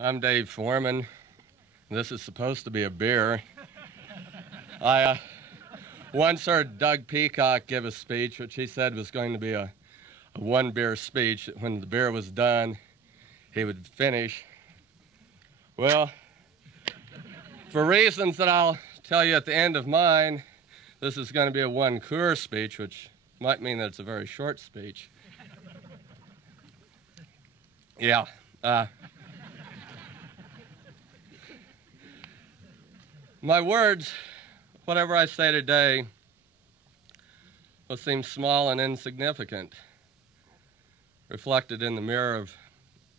I'm Dave Foreman. This is supposed to be a beer. I once heard Doug Peacock give a speech, which he said was going to be a one-beer speech. When the beer was done, he would finish. Well, for reasons that I'll tell you at the end of mine, this is going to be a one-cour speech, which might mean that it's a very short speech. Yeah. My words, whatever I say today, will seem small and insignificant, reflected in the mirror of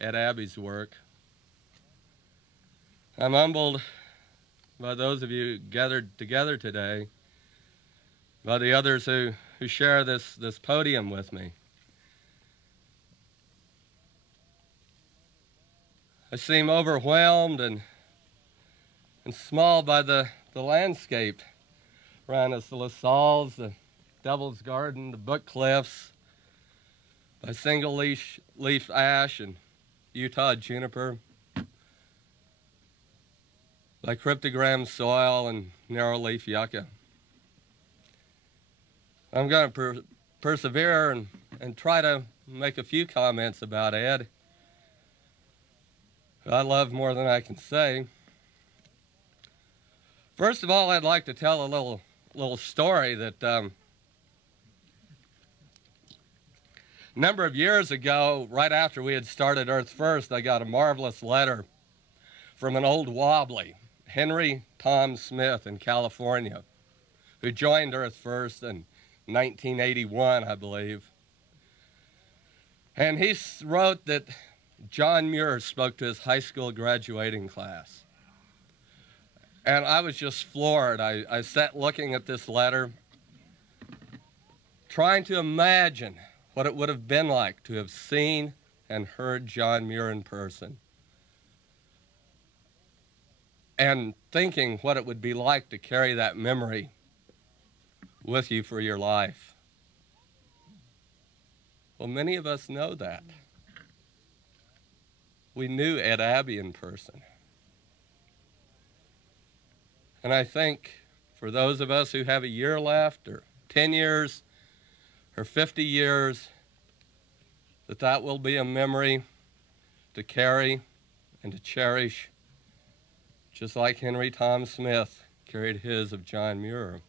Ed Abbey's work. I'm humbled by those of you gathered together today, by the others who share this podium with me. I seem overwhelmed and small by the landscape around us, the LaSalles, the Devil's Garden, the Book Cliffs, by single-leaf ash and Utah juniper, by cryptogram soil and narrow-leaf yucca. I'm going to persevere and try to make a few comments about Ed, who I love more than I can say. First of all, I'd like to tell a little story that a number of years ago, right after we had started Earth First, I got a marvelous letter from an old wobbly, Henry Tom Smith in California, who joined Earth First in 1981, I believe. And he wrote that John Muir spoke to his high school graduating class. And I was just floored. I sat looking at this letter, trying to imagine what it would have been like to have seen and heard John Muir in person, and thinking what it would be like to carry that memory with you for your life. Well, many of us know that. We knew Ed Abbey in person. And I think for those of us who have a year left, or 10 years, or 50 years, that will be a memory to carry and to cherish, just like Henry Tom Smith carried his of John Muir.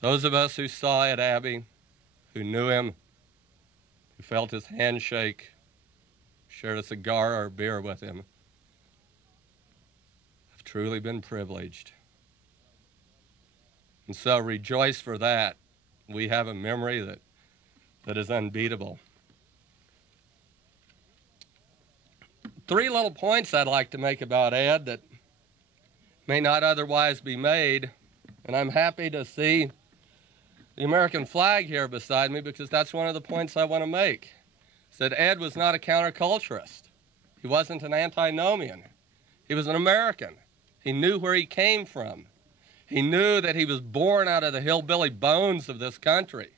Those of us who saw Ed Abbey, who knew him, who felt his handshake, shared a cigar or a beer with him, truly been privileged. And so rejoice for that. We have a memory that is unbeatable. 3 little points I'd like to make about Ed that may not otherwise be made, and I'm happy to see the American flag here beside me because that's one of the points I want to make. Is that Ed was not a counterculturist. He wasn't an antinomian. He was an American. He knew where he came from. He knew that he was born out of the hillbilly bones of this country,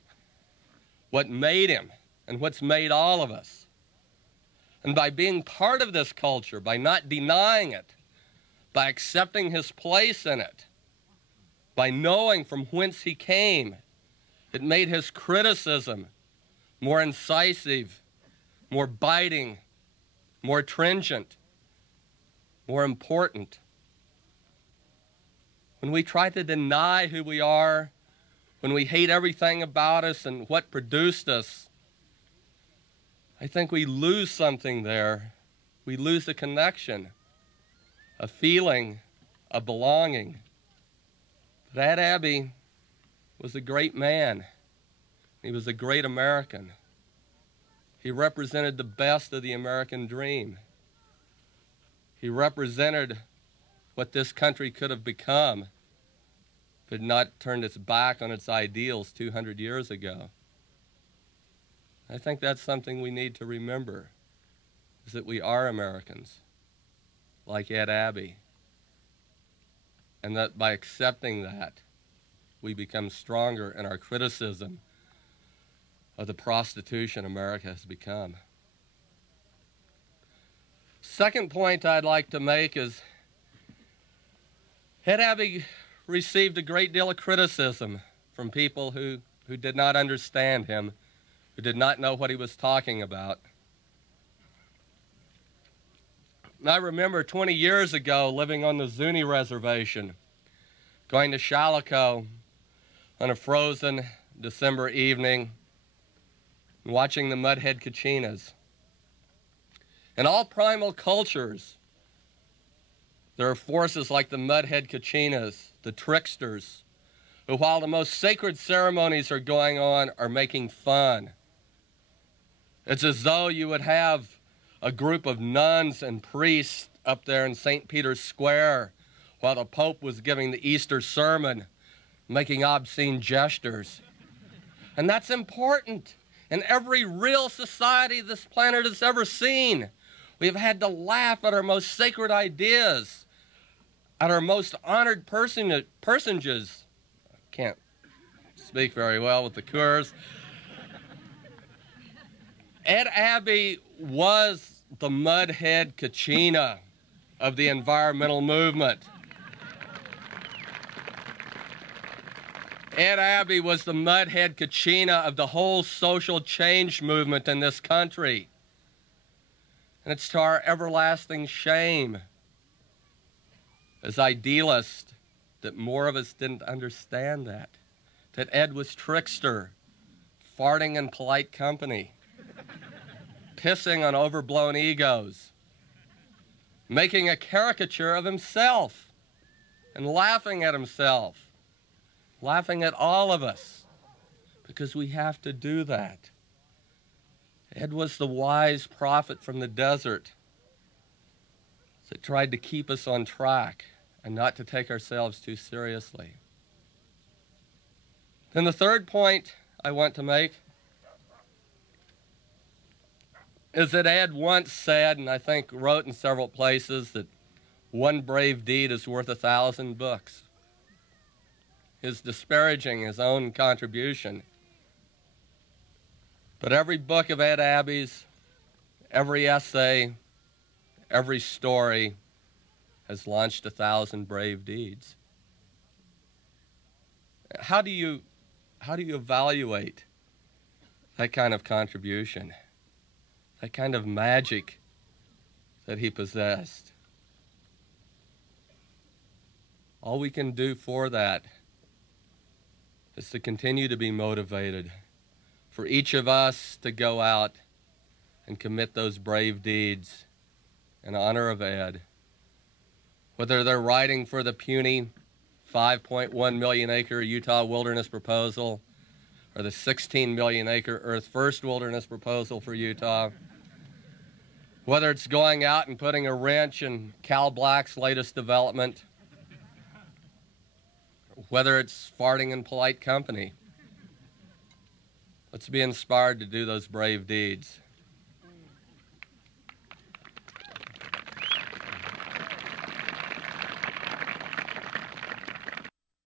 what made him and what's made all of us. And by being part of this culture, by not denying it, by accepting his place in it, by knowing from whence he came, it made his criticism more incisive, more biting, more stringent, more important. When we try to deny who we are, when we hate everything about us and what produced us, I think we lose something there. We lose a connection, a feeling, a belonging. But Ed Abbey was a great man. He was a great American. He represented the best of the American dream. He represented what this country could have become if it had not turned its back on its ideals 200 years ago. I think that's something we need to remember, is that we are Americans, like Ed Abbey, and that by accepting that, we become stronger in our criticism of the prostitution America has become. Second point I'd like to make is Ed Abbey received a great deal of criticism from people who did not understand him, who did not know what he was talking about. And I remember 20 years ago living on the Zuni Reservation, going to Shalako on a frozen December evening and watching the mudhead kachinas. In all primal cultures, there are forces like the mudhead kachinas, the tricksters, who, while the most sacred ceremonies are going on, are making fun. It's as though you would have a group of nuns and priests up there in St. Peter's Square while the Pope was giving the Easter sermon, making obscene gestures. And that's important. In every real society this planet has ever seen, we have had to laugh at our most sacred ideas, at our most honored personages. I can't speak very well with the Coors. Ed Abbey was the mudhead kachina of the environmental movement. Ed Abbey was the mudhead kachina of the whole social change movement in this country. And it's to our everlasting shame as idealists that more of us didn't understand that Ed was trickster, farting in polite company, pissing on overblown egos, making a caricature of himself and laughing at himself, laughing at all of us, because we have to do that. Ed was the wise prophet from the desert that tried to keep us on track and not to take ourselves too seriously. Then the third point I want to make is that Ed once said, and I think wrote in several places, that one brave deed is worth 1,000 books. His disparaging his own contribution. But every book of Ed Abbey's, every essay, every story has launched 1,000 brave deeds. How do you evaluate that kind of contribution, that kind of magic that he possessed? All we can do for that is to continue to be motivated, for each of us to go out and commit those brave deeds in honor of Ed. Whether they're writing for the puny 5.1 million acre Utah wilderness proposal or the 16 million acre Earth First wilderness proposal for Utah, whether it's going out and putting a wrench in Cal Black's latest development, whether it's farting in polite company, let's be inspired to do those brave deeds.